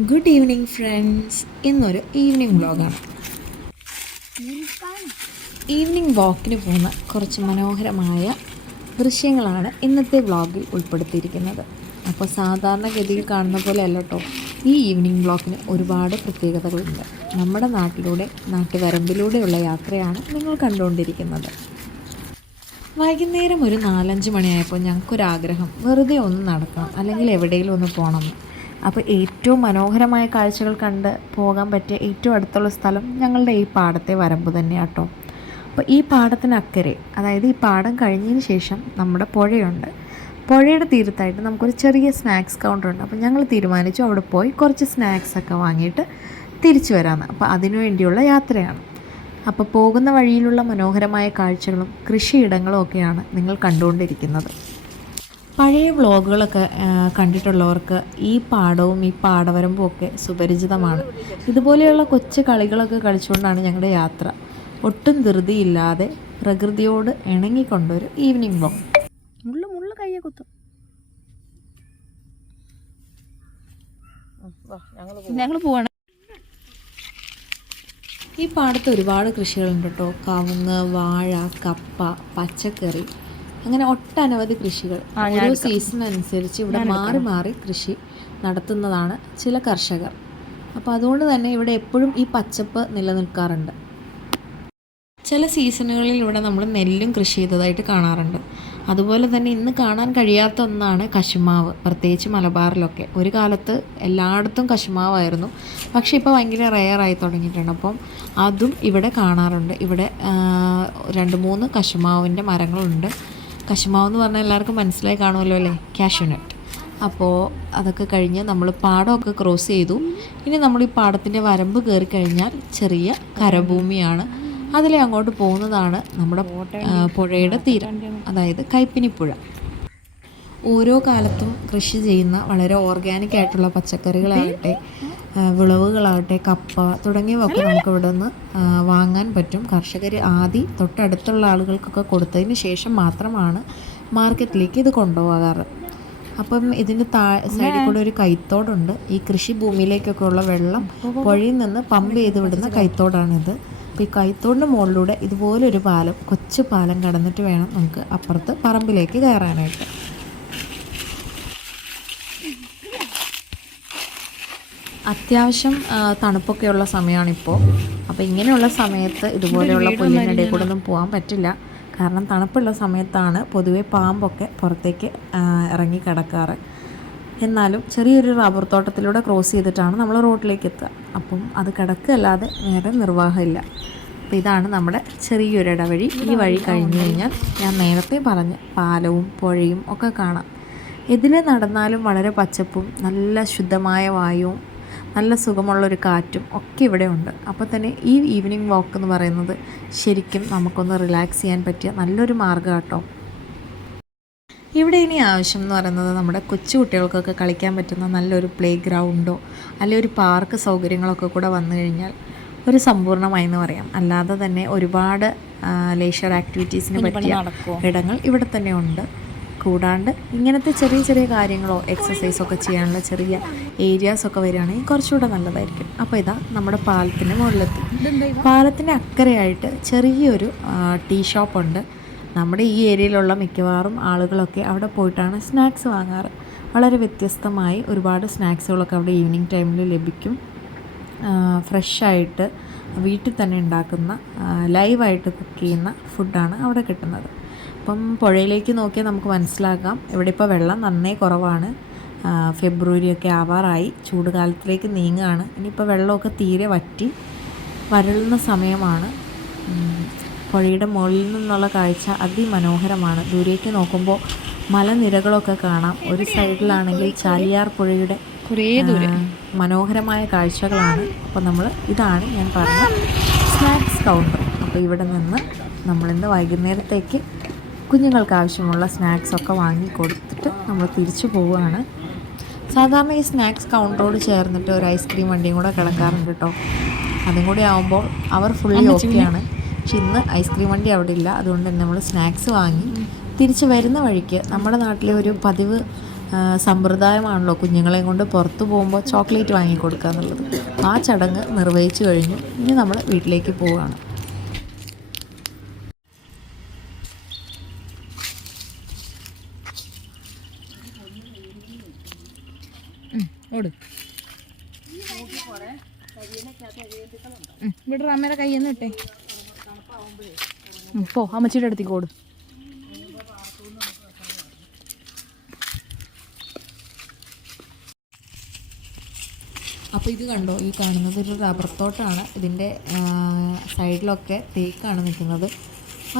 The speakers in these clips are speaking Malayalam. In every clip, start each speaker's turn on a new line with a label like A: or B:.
A: ഗുഡ് ഈവനിങ് ഫ്രണ്ട്സ് ഇന്നൊരു ഈവനിങ് വ്ളോഗാണ് ഈവനിങ് വാക്കിന് പോകുന്ന കുറച്ച് മനോഹരമായ ദൃശ്യങ്ങളാണ് ഇന്നത്തെ വ്ളോഗിൽ ഉൾപ്പെടുത്തിയിരിക്കുന്നത്. അപ്പോൾ സാധാരണഗതിയിൽ കാണുന്ന പോലെ അല്ല കേട്ടോ ഈ ഈവനിങ് വ്ളോഗിന് ഒരുപാട് പ്രത്യേകതകളുണ്ട്. നമ്മുടെ നാട്ടിലൂടെ നാട്ടുവരമ്പിലൂടെയുള്ള യാത്രയാണ് നിങ്ങൾ കണ്ടുകൊണ്ടിരിക്കുന്നത്. വൈകുന്നേരം ഒരു നാലഞ്ച് മണിയായപ്പോൾ ഞങ്ങൾക്കൊരാഗ്രഹം വെറുതെ ഒന്ന് നടക്കണം അല്ലെങ്കിൽ എവിടെയെങ്കിലും ഒന്ന് പോകണം അപ്പോൾ ഏറ്റവും മനോഹരമായ കാഴ്ചകൾ കണ്ട് പോകാൻ പറ്റിയ ഏറ്റവും അടുത്തുള്ള സ്ഥലം ഞങ്ങളുടെ ഈ പാടത്തെ വരമ്പ് തന്നെയാണ് കേട്ടോ അപ്പോൾ ഈ പാടത്തിനക്കരെ അതായത് ഈ പാടം കഴിഞ്ഞതിന് ശേഷം നമ്മുടെ പുഴയുണ്ട്. പുഴയുടെ തീരത്തായിട്ട് നമുക്കൊരു ചെറിയ സ്നാക്സ് കൗണ്ടർ ഉണ്ട്. അപ്പോൾ ഞങ്ങൾ തീരുമാനിച്ചു അവിടെ പോയി കുറച്ച് സ്നാക്സ് ഒക്കെ വാങ്ങിയിട്ട് തിരിച്ചു വരാമെന്ന് അപ്പോൾ അതിനു വേണ്ടിയുള്ള യാത്രയാണ്. അപ്പോൾ പോകുന്ന വഴിയിലുള്ള മനോഹരമായ കാഴ്ചകളും കൃഷിയിടങ്ങളും ഒക്കെയാണ് നിങ്ങൾ കണ്ടുകൊണ്ടിരിക്കുന്നത്. പഴയ വ്ളോഗുകളൊക്കെ കണ്ടിട്ടുള്ളവർക്ക് ഈ പാടവും ഈ പാടവരമ്പും ഒക്കെ സുപരിചിതമാണ്. ഇതുപോലെയുള്ള കൊച്ചു കളികളൊക്കെ കളിച്ചുകൊണ്ടാണ് ഞങ്ങളുടെ യാത്ര. ഒട്ടും ധൃതിയില്ലാതെ പ്രകൃതിയോട് ഇണങ്ങിക്കൊണ്ടൊരു ഈവനിങ് വ്ളോഗ്
B: മുള്ളു മുള്ളു കയ്യെ കുത്തും. ഞങ്ങൾ പോവാണ്.
A: ഈ പാടത്ത് ഒരുപാട് കൃഷികളുണ്ട് കേട്ടോ. കവുങ്ങ് വാഴ കപ്പ പച്ചക്കറി. അങ്ങനെ ഒട്ടനവധി കൃഷികൾ. ഓരോ സീസൺ അനുസരിച്ച് ഇവിടെ മാറി മാറി കൃഷി നടത്തുന്നതാണ് ചില കർഷകർ. അപ്പോൾ അതുകൊണ്ട് തന്നെ ഇവിടെ എപ്പോഴും ഈ പച്ചപ്പ് നിലനിൽക്കാറുണ്ട്. ചില സീസണുകളിൽ ഇവിടെ നമ്മൾ നെല്ലും കൃഷി ചെയ്തതായിട്ട് കാണാറുണ്ട്. അതുപോലെ തന്നെ ഇന്ന് കാണാൻ കഴിയാത്ത ഒന്നാണ് കശുമാവ്. പ്രത്യേകിച്ച് മലബാറിലൊക്കെ. ഒരു കാലത്ത് എല്ലായിടത്തും കശുമാവായിരുന്നു. പക്ഷേ ഇപ്പോൾ ഭയങ്കര ആയി തുടങ്ങിയിട്ടുണ്ട്. അപ്പം അതും ഇവിടെ കാണാറുണ്ട്. ഇവിടെ രണ്ട് മൂന്ന് കശുമാവിന്റെ മരങ്ങളുണ്ട്. കശുമാവ് എന്ന് പറഞ്ഞാൽ എല്ലാവർക്കും മനസ്സിലായി കാണുമല്ലോ അല്ലേ? കാഷ്യൂനട്ട് അപ്പോൾ അതൊക്കെ കഴിഞ്ഞ് നമ്മൾ പാടമൊക്കെ ക്രോസ് ചെയ്തു. ഇനി നമ്മൾ ഈ പാടത്തിന്റെ വരമ്പ് കയറി കഴിഞ്ഞാൽ ചെറിയ കരഭൂമിയാണ്. അതിലെ അങ്ങോട്ട് പോകുന്നതാണ് നമ്മുടെ പുഴയുടെ തീരം. അതായത് കൈപ്പിനിപ്പുഴ. ഓരോ കാലത്തും കൃഷി ചെയ്യുന്ന വളരെ ഓർഗാനിക് ആയിട്ടുള്ള പച്ചക്കറികളാകട്ടെ വിളവുകളാകട്ടെ കപ്പ തുടങ്ങിയവയൊക്കെ നമുക്ക് ഇവിടെ നിന്ന് വാങ്ങാൻ പറ്റും. കർഷകർ ആദ്യം തൊട്ടടുത്തുള്ള ആളുകൾക്കൊക്കെ കൊടുത്തതിന് ശേഷം മാത്രമാണ് മാർക്കറ്റിലേക്ക് ഇത് കൊണ്ടുപോകാറ്. അപ്പം ഇതിന്റെ താ സൈഡിൽ കൂടെ ഒരു കൈത്തോടുണ്ട്. ഈ കൃഷി ഭൂമിയിലേക്കൊക്കെ ഉള്ള വെള്ളം പുഴയിൽ നിന്ന് പമ്പ് ചെയ്ത് വിടുന്ന കൈത്തോടാണിത്. അപ്പോൾ ഈ കൈത്തോടിന്റെ മുകളിലൂടെ ഇതുപോലൊരു പാലം കൊച്ചു പാലം കടന്നിട്ട് വേണം നമുക്ക് അപ്പുറത്ത് പറമ്പിലേക്ക് കയറാനായിട്ട്. അത്യാവശ്യം തണുപ്പൊക്കെയുള്ള സമയമാണിപ്പോൾ അപ്പോൾ ഇങ്ങനെയുള്ള സമയത്ത് ഇതുപോലെയുള്ള പുല്ലിനിടയിൽ കൂടെ ഒന്നും പോകാൻ പറ്റില്ല. കാരണം തണുപ്പുള്ള സമയത്താണ് പൊതുവെ പാമ്പൊക്കെ പുറത്തേക്ക് ഇറങ്ങി കിടക്കാറ്. എന്നാലും ചെറിയൊരു റബ്ബർ തോട്ടത്തിലൂടെ ക്രോസ് ചെയ്തിട്ടാണ് നമ്മൾ റോഡിലേക്ക് എത്തുക. അപ്പം അത് കിടക്കുകയല്ലാതെ നേരെ നിർവാഹമില്ല. അപ്പോൾ ഇതാണ് നമ്മുടെ ചെറിയൊരു ഇടവഴി. ഈ വഴി കഴിഞ്ഞു കഴിഞ്ഞാൽ ഞാൻ നേരത്തെ പറഞ്ഞ പാലവും പുഴയും ഒക്കെ കാണാം. എതിനെ നടന്നാലും വളരെ പച്ചപ്പും നല്ല ശുദ്ധമായ വായുവും നല്ല സുഖമുള്ളൊരു കാറ്റും ഒക്കെ ഇവിടെ ഉണ്ട്. അപ്പോൾ തന്നെ ഈ ഈവനിങ് വാക്ക് എന്ന് പറയുന്നത് ശരിക്കും നമുക്കൊന്ന് റിലാക്സ് ചെയ്യാൻ പറ്റിയ നല്ലൊരു മാർഗം കേട്ടോ ഇവിടെ ഇനി ആവശ്യം എന്ന് പറയുന്നത് നമ്മുടെ കൊച്ചു കുട്ടികൾക്കൊക്കെ കളിക്കാൻ പറ്റുന്ന നല്ലൊരു പ്ലേ ഗ്രൗണ്ടോ അല്ലെങ്കിൽ ഒരു പാർക്ക് സൗകര്യങ്ങളൊക്കെ കൂടെ വന്നു കഴിഞ്ഞാൽ ഒരു സമ്പൂർണമായി എന്ന് പറയാം. അല്ലാതെ തന്നെ ഒരുപാട് ലേഷർ ആക്ടിവിറ്റീസിന് പറ്റിയ ഇടങ്ങൾ ഇവിടെ തന്നെ ഉണ്ട്. കൂടാണ്ട് ഇങ്ങനത്തെ ചെറിയ ചെറിയ കാര്യങ്ങളോ എക്സസൈസോ ഒക്കെ ചെയ്യാനുള്ള ചെറിയ ഏരിയാസൊക്കെ വരികയാണെങ്കിൽ കുറച്ചുകൂടെ നല്ലതായിരിക്കും. അപ്പോൾ ഇതാ നമ്മുടെ പാലത്തിന്റെ മുകളിലെത്തി. പാലത്തിന്റെ അക്കരയായിട്ട് ചെറിയൊരു ടീ ഷോപ്പുണ്ട് നമ്മുടെ ഈ ഏരിയയിലുള്ള മിക്കവാറും ആളുകളൊക്കെ അവിടെ പോയിട്ടാണ് സ്നാക്സ് വാങ്ങാറ്. വളരെ വ്യത്യസ്തമായി ഒരുപാട് സ്നാക്സുകളൊക്കെ അവിടെ ഈവനിങ് ടൈമിൽ ലഭിക്കും. ഫ്രഷായിട്ട് വീട്ടിൽ തന്നെ ഉണ്ടാക്കുന്ന ലൈവായിട്ട് കുക്ക് ചെയ്യുന്ന ഫുഡാണ് അവിടെ കിട്ടുന്നത്. അപ്പം പുഴയിലേക്ക് നോക്കിയാൽ നമുക്ക് മനസ്സിലാക്കാം. ഇവിടെ ഇപ്പോൾ വെള്ളം നന്നേ കുറവാണ്. ഫെബ്രുവരി ഫെബ്രുവരിയൊക്കെ ആവാറായി. ചൂട് കാലത്തിലേക്ക് നീങ്ങുകയാണ് ഇനിയിപ്പോൾ വെള്ളമൊക്കെ തീരെ വറ്റി വരളുന്ന സമയമാണ്. പുഴയുടെ മുകളിൽ നിന്നുള്ള കാഴ്ച അതിമനോഹരമാണ്. ദൂരേക്ക് നോക്കുമ്പോൾ മലനിരകളൊക്കെ കാണാം. ഒരു സൈഡിലാണെങ്കിൽ ചാലിയാർ പുഴയുടെ
B: കുറേ
A: മനോഹരമായ കാഴ്ചകളാണ്. അപ്പോൾ നമ്മൾ ഇതാണ് ഞാൻ പറഞ്ഞ സ്നാക്സ് കൗണ്ടർ. അപ്പോൾ ഇവിടെ നിന്ന് നമ്മളിന്ന് വൈകുന്നേരത്തേക്ക് കുഞ്ഞുങ്ങൾക്ക് ആവശ്യമുള്ള സ്നാക്സൊക്കെ വാങ്ങി കൊടുത്തിട്ട് നമ്മൾ തിരിച്ചു പോവുകയാണ്. സാധാരണ ഈ സ്നാക്സ് കൗണ്ടറോട് ചേർന്നിട്ട് ഒരു ഐസ്ക്രീം വണ്ടിയും കൂടെ കിടക്കാറുണ്ട് കേട്ടോ. അതും കൂടി ആവുമ്പോൾ അവർ ഫുള്ളി ഓക്കെയാണ് പക്ഷെ ഇന്ന് ഐസ്ക്രീം വണ്ടി അവിടെ ഇല്ല. അതുകൊണ്ട് തന്നെ നമ്മൾ സ്നാക്സ് വാങ്ങി തിരിച്ച് വരുന്ന വഴിക്ക് നമ്മുടെ നാട്ടിലെ ഒരു പതിവ് സമ്പ്രദായമാണല്ലോ കുഞ്ഞുങ്ങളെയും കൊണ്ട് പുറത്തു പോകുമ്പോൾ ചോക്ലേറ്റ് വാങ്ങി കൊടുക്കുക എന്നുള്ളത്. ആ ചടങ്ങ് നിർവഹിച്ചു കഴിഞ്ഞു. ഇനി നമ്മൾ വീട്ടിലേക്ക് പോവുകയാണ്.
B: ഇവിടെ അമ്മയുടെ കയ്യിൽ നിന്ന് ഇട്ടേ. പോ അമ്മച്ചിയുടെ അടുത്തേക്ക് ഓട്.
A: അപ്പോൾ ഇത് കണ്ടോ ഈ കാണുന്നത് ഒരു റബ്ബർ തോട്ടാണ്. ഇതിന്റെ സൈഡിലൊക്കെ തേക്കാണ് നിൽക്കുന്നത്.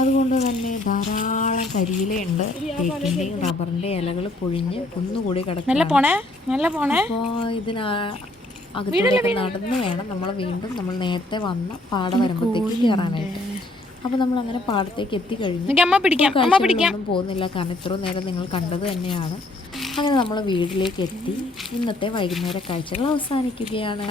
A: അതുകൊണ്ട് തന്നെ ധാരാളം കരിയിലുണ്ട് തേക്കിന്റെയും റബ്ബറിന്റെയും ഇലകൾ പൊഴിഞ്ഞ് കുന്നുകൂടി
B: പോണേ
A: അപ്പോൾ ഇതിന് അകത്തേക്ക് നടന്ന് വേണം നമ്മൾ വീണ്ടും നമ്മൾ നേരത്തെ വന്ന പാടവരമ്പത്തേക്ക് കയറാനായിട്ട്. അപ്പോൾ നമ്മൾ അങ്ങനെ പാടത്തേക്ക് എത്തിക്കഴിഞ്ഞു
B: അമ്മ പിടിക്കാം അമ്മ പിടിക്കാം.
A: പോകുന്നില്ല. കാരണം ഇത്രയും നേരം നിങ്ങൾ കണ്ടത് തന്നെയാണ്. അങ്ങനെ നമ്മൾ വീട്ടിലേക്ക് എത്തി. ഇന്നത്തെ വൈകുന്നേര കാഴ്ചകൾ അവസാനിക്കുകയാണ്.